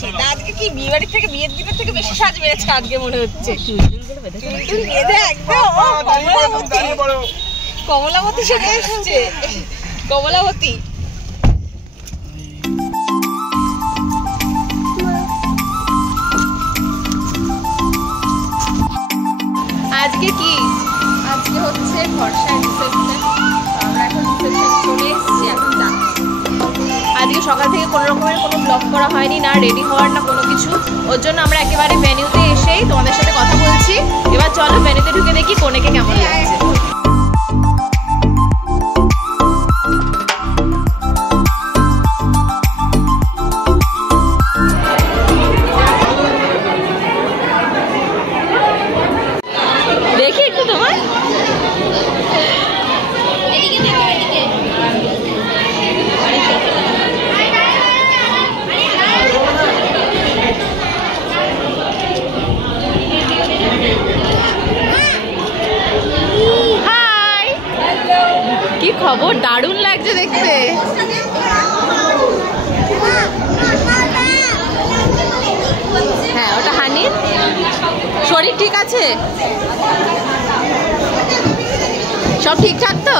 সেটা আজকে কি বিয়ে বাড়ির থেকে বিয়ের দিনের থেকে বেশি সাজ বেড়েছে আজকে মনে হচ্ছে। কমলাবতী সেজে এসেছে, কমলাবতী। আজকে কি? আজকে হচ্ছে ভরসার রিসেপশন। আমরা এখন রিসেপশন চলে এসেছি, এখন যাচ্ছি। আজকে সকাল থেকে কোনো রকমের কোনো ব্লগ করা হয়নি, না রেডি হওয়ার না কোনো কিছু। ওর জন্য আমরা একেবারে ভেন্যুতে এসেই তোমাদের সাথে কথা বলছি। এবার চলো ভেন্যুতে ঢুকে দেখি কোনেকে কেমন লাগছে। দেখি একটু তোমার কি খবর? দারুণ লাগছে দেখতে। হ্যাঁ, ওটা হানির শরীর ঠিক আছে? সব ঠিকঠাক তো?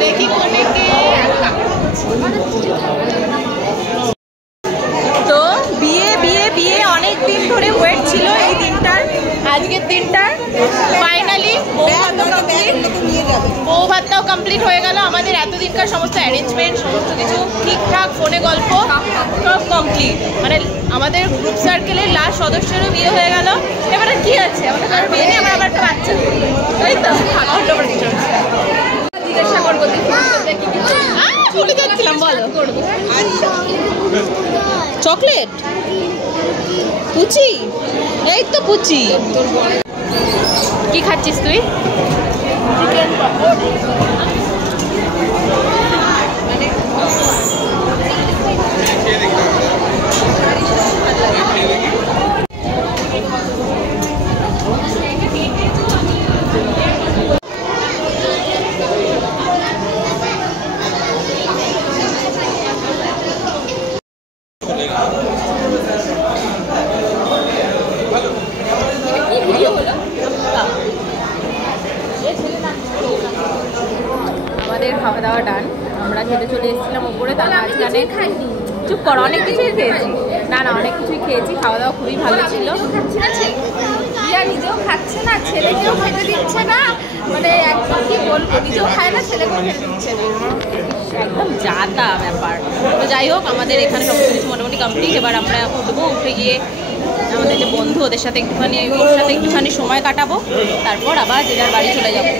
দেখি তো বিয়ে বিয়ে বিয়ে অনেক দিন ধরে ওয়েট ছিল এই দিনটার, আজকের দিনটার। ফাইনালি বউ ভাতটাও কমপ্লিট হয়ে গেল। আমাদের এতদিনকার সমস্ত অ্যারেঞ্জমেন্ট, সমস্ত কিছু ঠিকঠাক, ফোনে গল্প সব কমপ্লিট। মানে আমাদের গ্রুপ সার্কেলের লাস্ট সদস্যেরও বিয়ে হয়ে গেল। এবারে কি আছে, আমাদের কারো বিয়ে নেই, আমরা আবার একটা বাচ্চা, তাই তো? জিজ্ঞাসা করবো বলে যাচ্ছিলাম, বলো। চকলেট পুচি, এই তো পুচি। কি খাচ্ছিস তুই? চিকেন পকোড়া। আমাদের খাওয়া দাওয়া ডান, আমরা খেতে চলে এসেছিলাম ওপরে। তার মাঝখানে চুপ করো, অনেক কিছুই খেয়েছি। না না, অনেক কিছুই খেয়েছি, খাওয়া দাওয়া খুবই ভালো ছিল। নিজেও খাচ্ছে না, ছেলেকেও খেতে দিচ্ছে না, মানে একদম কি বলবো, নিজেও খায় না, ছেলেকেও খেতে দিচ্ছে না, একদম যাতা ব্যাপার। তো যাই হোক, আমাদের এখানে সমস্ত কিছু মোটামুটি কমপ্লিট। এবার আমরা উঠবো, উঠে গিয়ে আমাদের যে বন্ধু, ওদের সাথে একটুখানি সময় কাটাবো, তারপর আবার যে যার বাড়ি চলে যাবো।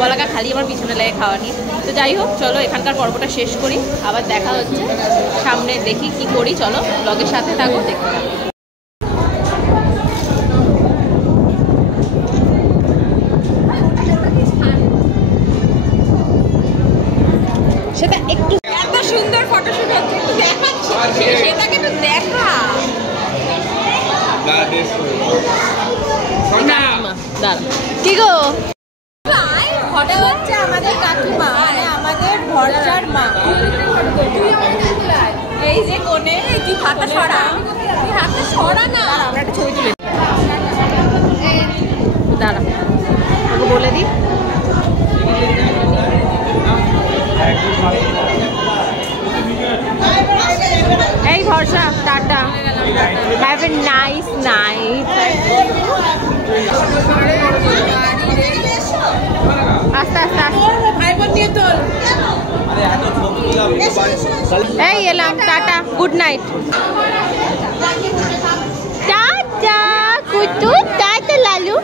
বলাকা খালি আমার পিছনে লেগে খাওয়া নিয়ে। তো যাই হোক, চলো এখানকার পর্বটা শেষ করি, আবার দেখা হচ্ছে সামনে, দেখি কি করি। চলো ব্লগের সাথে থাকো, দেখতে থাকো। সেটা একটু এত সুন্দর ফটোশুট হচ্ছে, একটু দেখাচ্ছি, সেটাকে একটু দেখা। কি গো, ফটো হচ্ছে আমাদের কাকিমা, মানে আমাদের ভরসার মা। এই যে কোণে, কি হাতে সরা, হাতে সরা না, আমরা একটা ছবি তুলে দাঁড়া, ওকে বলে দিই। এই ভরসা, tata, have a nice night. আস্তে আস্তে ভাই বোন নিয়ে তোল। এই এলাম, tata, good night. Tata Kutu, tata Lalu.